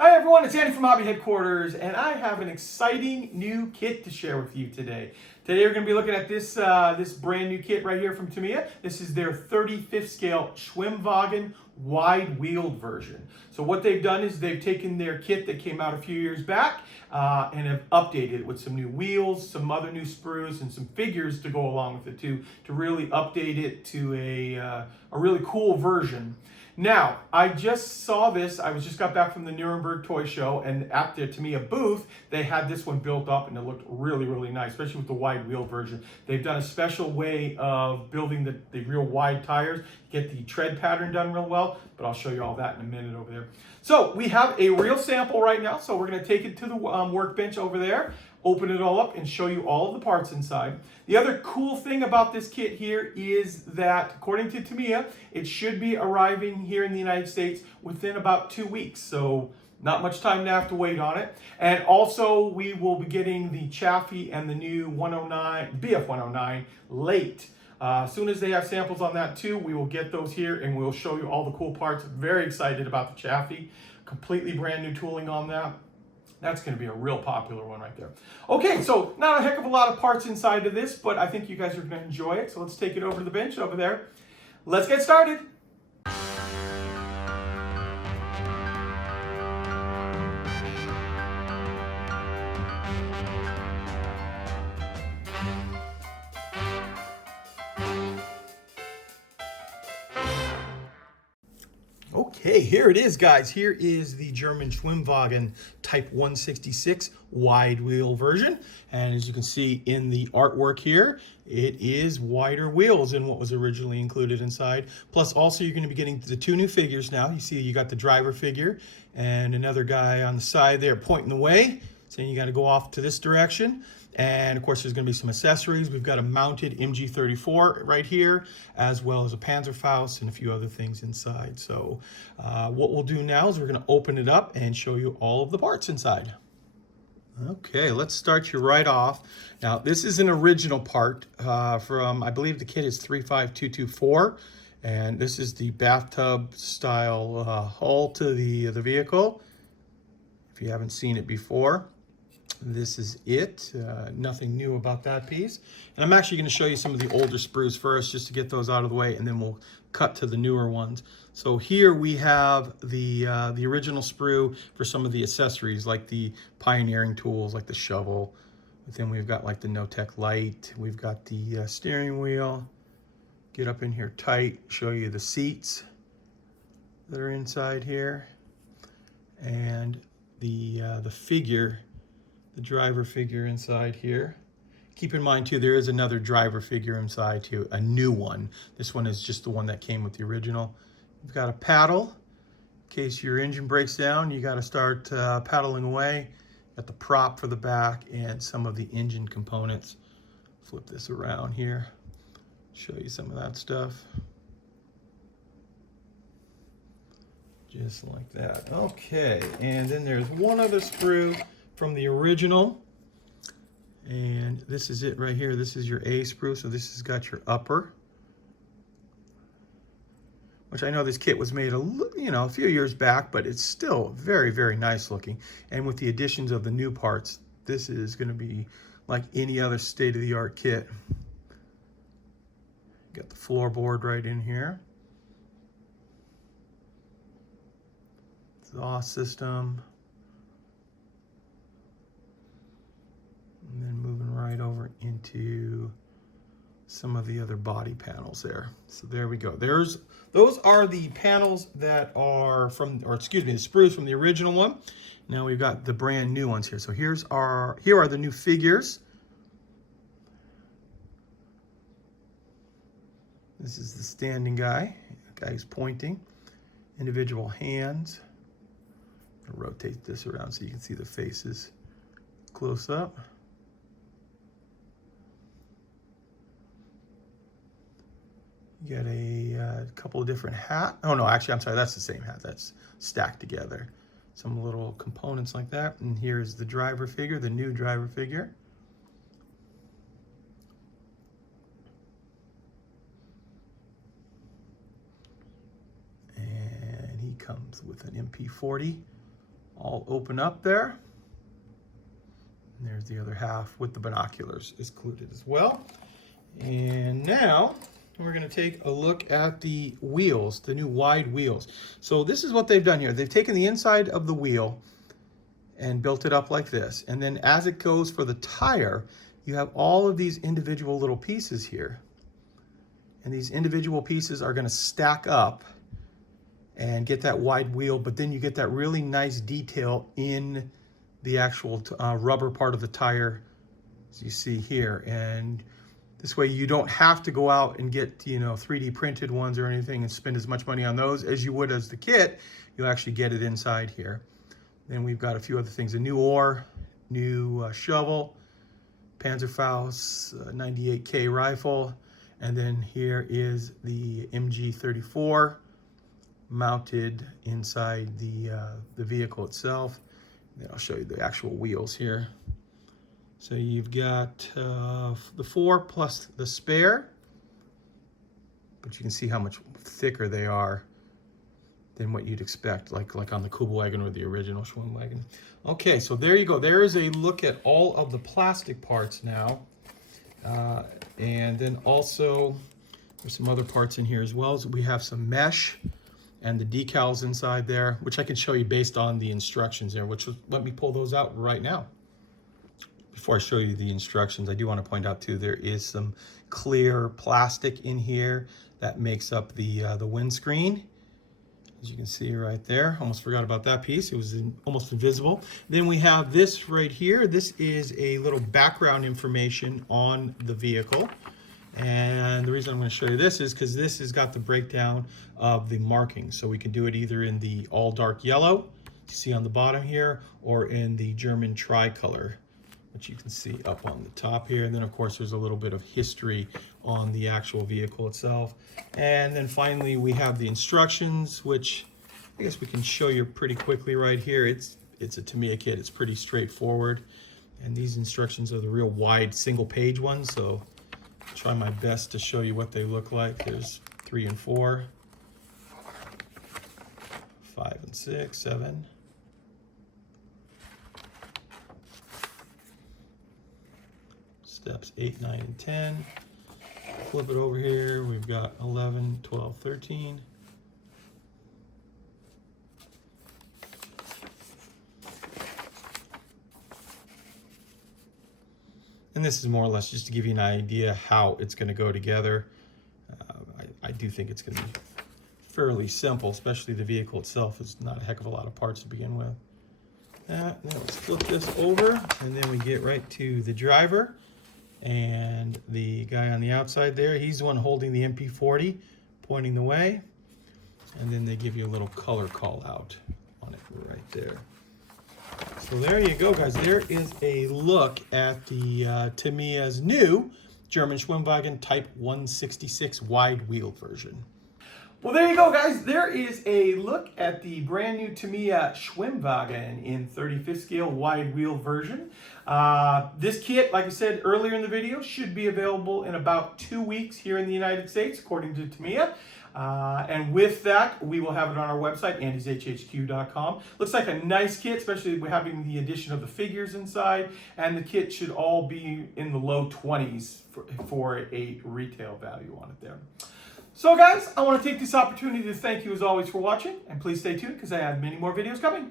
Hi everyone, it's Andy from Hobby Headquarters, and I have an exciting new kit to share with you today. Today we're going to be looking at this brand new kit right here from Tamiya. This is their 35th scale Schwimmwagen wide-wheeled version. So what they've done is they've taken their kit that came out a few years back and have updated it with some new wheels, some other new sprues, and some figures to go along with it to really update it to a really cool version. Now, I just saw this. I just got back from the Nuremberg Toy Show, and at the Tamiya booth, they had this one built up, and it looked really, really nice, especially with the wide wheel version. They've done a special way of building the real wide tires, get the tread pattern done real well, but I'll show you all that in a minute over there. So we have a real sample right now, so we're going to take it to the workbench over there, open it all up, and show you all of the parts inside. The other cool thing about this kit here is that, according to Tamiya, it should be arriving here in the United States within about 2 weeks. So not much time to have to wait on it. And also, we will be getting the Chaffee and the new 109, BF109 late. As soon as they have samples on that too, we will get those here and we'll show you all the cool parts. Very excited about the Chaffee. Completely brand new tooling on that. That's going to be a real popular one right there. Okay, so not a heck of a lot of parts inside of this, but I think you guys are going to enjoy it. So let's take it over to the bench over there. Let's get started. Okay, here it is, guys. Here is the German Schwimmwagen Type 166 wide wheel version. And as you can see in the artwork here, it is wider wheels than what was originally included inside. Plus, also, you're going to be getting the two new figures now. You see you got the driver figure and another guy on the side there pointing the way, saying you got to go off to this direction. And of course, there's going to be some accessories. We've got a mounted MG34 right here, as well as a Panzerfaust and a few other things inside. So what we'll do now is we're going to open it up and show you all of the parts inside. Okay, let's start you right off. Now, this is an original part from, I believe the kit is 35224. And this is the bathtub style hull to the vehicle. If you haven't seen it before. This is it. Nothing new about that piece. And I'm actually going to show you some of the older sprues first, just to get those out of the way, and then we'll cut to the newer ones. So here we have the original sprue for some of the accessories, like the pioneering tools, like the shovel. But then we've got like the no-tech light. We've got the steering wheel. Get up in here tight, show you the seats that are inside here. And the figure, the driver figure inside here. Keep in mind too, there is another driver figure inside too, a new one. This one is just the one that came with the original. You've got a paddle in case your engine breaks down. You got to start paddling away. Got the prop for the back and some of the engine components. Flip this around here, show you some of that stuff. Just like that. Okay, and then there's one other sprue from the original, and this is it right here. This is your A sprue, so this has got your upper, which I know this kit was made a few years back, but it's still very, very nice looking. And with the additions of the new parts, this is going to be like any other state-of-the-art kit. Got the floorboard right in here, exhaust system. And then moving right over into some of the other body panels there. So there we go. Those are the panels that are from, or excuse me, the sprues from the original one. Now we've got the brand new ones here. So here are the new figures. This is the standing guy. The guy who's pointing. Individual hands. I'll rotate this around so you can see the faces close up. You got a couple of different hats. Oh no, actually, I'm sorry, that's the same hat. That's stacked together. Some little components like that. And here's the driver figure, the new driver figure. And he comes with an MP40 all open up there. And there's the other half with the binoculars included as well. And now we're going to take a look at the wheels, the new wide wheels. So this is what they've done here. They've taken the inside of the wheel and built it up like this. And then as it goes for the tire, you have all of these individual little pieces here. And these individual pieces are going to stack up and get that wide wheel, but then you get that really nice detail in the actual rubber part of the tire, as you see here. And this way you don't have to go out and get, 3D printed ones or anything and spend as much money on those as you would as the kit. You'll actually get it inside here. Then we've got a few other things, a new oar, new shovel, Panzerfaust 98K rifle, and then here is the MG34 mounted inside the vehicle itself. Then I'll show you the actual wheels here. So you've got the 4 plus the spare, but you can see how much thicker they are than what you'd expect, like on the Kübelwagen or the original Schwimmwagen. Okay, so there you go. There is a look at all of the plastic parts now. And then also, there's some other parts in here as well. So we have some mesh and the decals inside there, which I can show you based on the instructions there, let me pull those out right now. Before I show you the instructions, I do want to point out too, there is some clear plastic in here that makes up the windscreen. As you can see right there, almost forgot about that piece. It was almost invisible. Then we have this right here. This is a little background information on the vehicle. And the reason I'm going to show you this is because this has got the breakdown of the markings. So we can do it either in the all dark yellow, you see on the bottom here, or in the German tricolor, which you can see up on the top here. And then of course there's a little bit of history on the actual vehicle itself. And then finally we have the instructions, which I guess we can show you pretty quickly right here. It's a Tamiya kit, it's pretty straightforward. And these instructions are the real wide single page ones, so I'll try my best to show you what they look like. There's 3 and 4, 5 and 6, 7. Steps 8, 9, and 10. Flip it over here. We've got 11, 12, 13. And this is more or less just to give you an idea how it's going to go together. I do think it's going to be fairly simple, especially the vehicle itself is not a heck of a lot of parts to begin with. Now let's flip this over, and then we get right to the driver. And the guy on the outside there, he's the one holding the MP40, pointing the way. And then they give you a little color call out on it right there. So there you go, guys. There is a look at the Tamiya's new German Schwimmwagen Type 166 wide wheel version. Well, there you go, guys. There is a look at the brand new Tamiya Schwimmwagen in 35th scale wide wheel version. This kit, like I said earlier in the video, should be available in about 2 weeks here in the United States, according to Tamiya. And with that, we will have it on our website, andyshhq.com. Looks like a nice kit, especially having the addition of the figures inside. And the kit should all be in the low 20s for a retail value on it there. So guys, I want to take this opportunity to thank you as always for watching, and please stay tuned because I have many more videos coming.